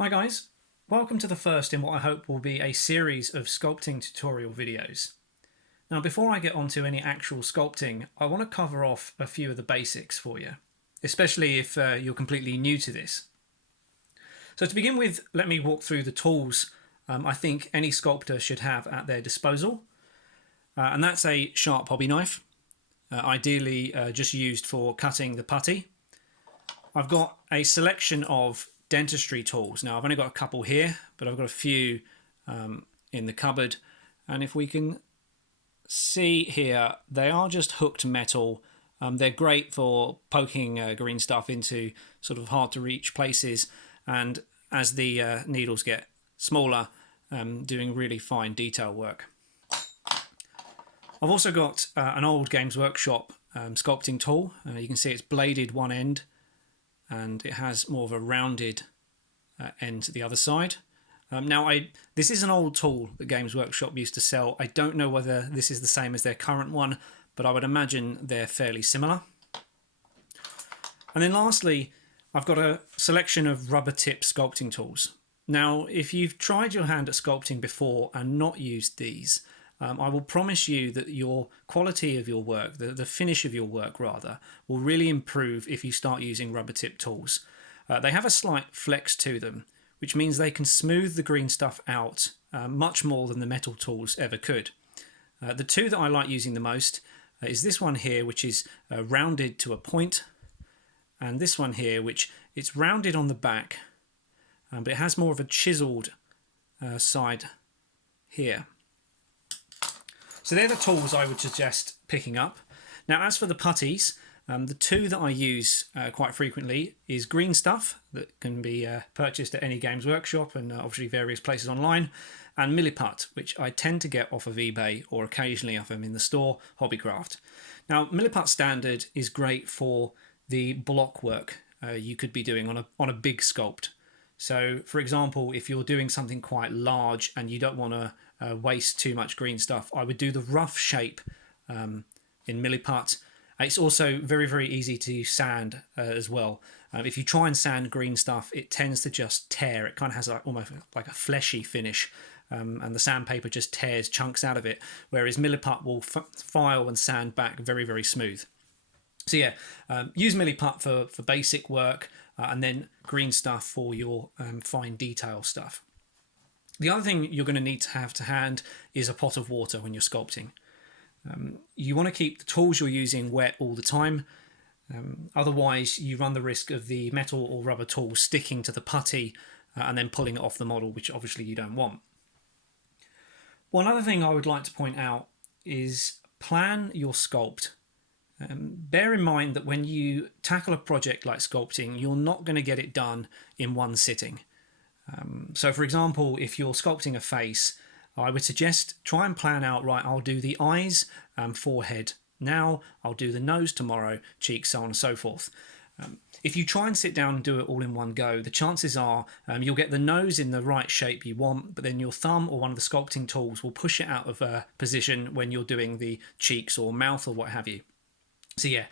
Hi guys, welcome to the first in what I hope will be a series of sculpting tutorial videos. Now before I get onto any actual sculpting, I want to cover off a few of the basics for you, especially if you're completely new to this. So to begin with, let me walk through the tools I think any sculptor should have at their disposal. And that's a sharp hobby knife, ideally just used for cutting the putty. I've got a selection of dentistry tools. Now I've only got a couple here, but I've got a few in the cupboard, and if we can see here, they are just hooked metal. They're great for poking green stuff into sort of hard to reach places, and as the needles get smaller, doing really fine detail work. I've also got an old Games Workshop sculpting tool. You can see it's bladed one end and it has more of a rounded end to the other side. This is an old tool that Games Workshop used to sell. I don't know whether this is the same as their current one, but I would imagine they're fairly similar. And then lastly, I've got a selection of rubber tip sculpting tools. Now, if you've tried your hand at sculpting before and not used these, I will promise you that your quality of your work, the finish of your work rather, will really improve if you start using rubber tip tools. They have a slight flex to them, which means they can smooth the green stuff out much more than the metal tools ever could. The two that I like using the most is this one here, which is rounded to a point, and this one here, which it's rounded on the back, but it has more of a chiseled side here. So they're the tools I would suggest picking up. Now as for the putties, the two that I use quite frequently is green stuff that can be purchased at any Games Workshop and obviously various places online, and Milliput, which I tend to get off of eBay or occasionally off them in the store, Hobbycraft. Now Milliput standard is great for the block work you could be doing on a big sculpt. So for example, if you're doing something quite large and you don't want to waste too much green stuff, I would do the rough shape in Milliput. It's also very, very easy to sand as well. If you try and sand green stuff, it tends to just tear. It kind of has almost like a fleshy finish, and the sandpaper just tears chunks out of it, whereas Milliput will file and sand back very, very smooth. So yeah, use Milliput for basic work, and then green stuff for your fine detail stuff. The other thing you're going to need to have to hand is a pot of water when you're sculpting. You want to keep the tools you're using wet all the time. Otherwise, you run the risk of the metal or rubber tool sticking to the putty and then pulling it off the model, which obviously you don't want. One other thing I would like to point out is plan your sculpt. Bear in mind that when you tackle a project like sculpting, you're not going to get it done in one sitting. So for example, if you're sculpting a face, I would suggest try and plan out, right, I'll do the eyes, forehead now, I'll do the nose tomorrow, cheeks, so on and so forth. If you try and sit down and do it all in one go, the chances are you'll get the nose in the right shape you want, but then your thumb or one of the sculpting tools will push it out of position when you're doing the cheeks or mouth or what have you. So yeah,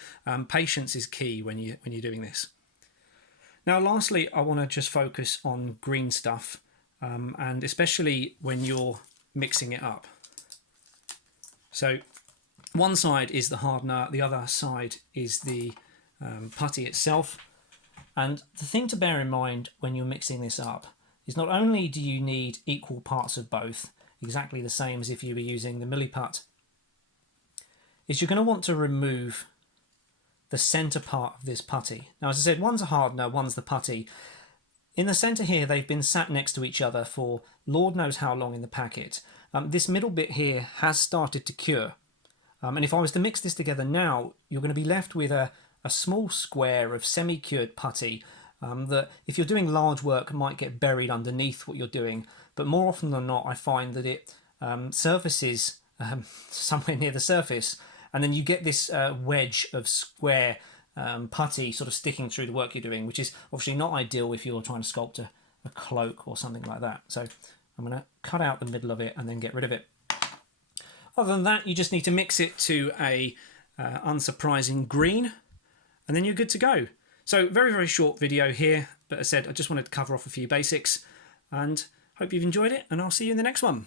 patience is key when you're doing this. Now lastly, I want to just focus on green stuff, and especially when you're mixing it up. So one side is the hardener, the other side is the putty itself. And the thing to bear in mind when you're mixing this up is not only do you need equal parts of both, exactly the same as if you were using the Milliput, is you're going to want to remove the center part of this putty. Now, as I said, one's a hardener, one's the putty. In the center here, they've been sat next to each other for Lord knows how long in the packet. This middle bit here has started to cure. And if I was to mix this together now, you're going to be left with a small square of semi-cured putty that, if you're doing large work, might get buried underneath what you're doing. But more often than not, I find that it surfaces somewhere near the surface, and then you get this wedge of square putty sort of sticking through the work you're doing, which is obviously not ideal if you're trying to sculpt a cloak or something like that. So I'm going to cut out the middle of it and then get rid of it. Other than that, you just need to mix it to a unsurprising green, and then you're good to go. So very, very short video here. But as I said, I just wanted to cover off a few basics, and hope you've enjoyed it, and I'll see you in the next one.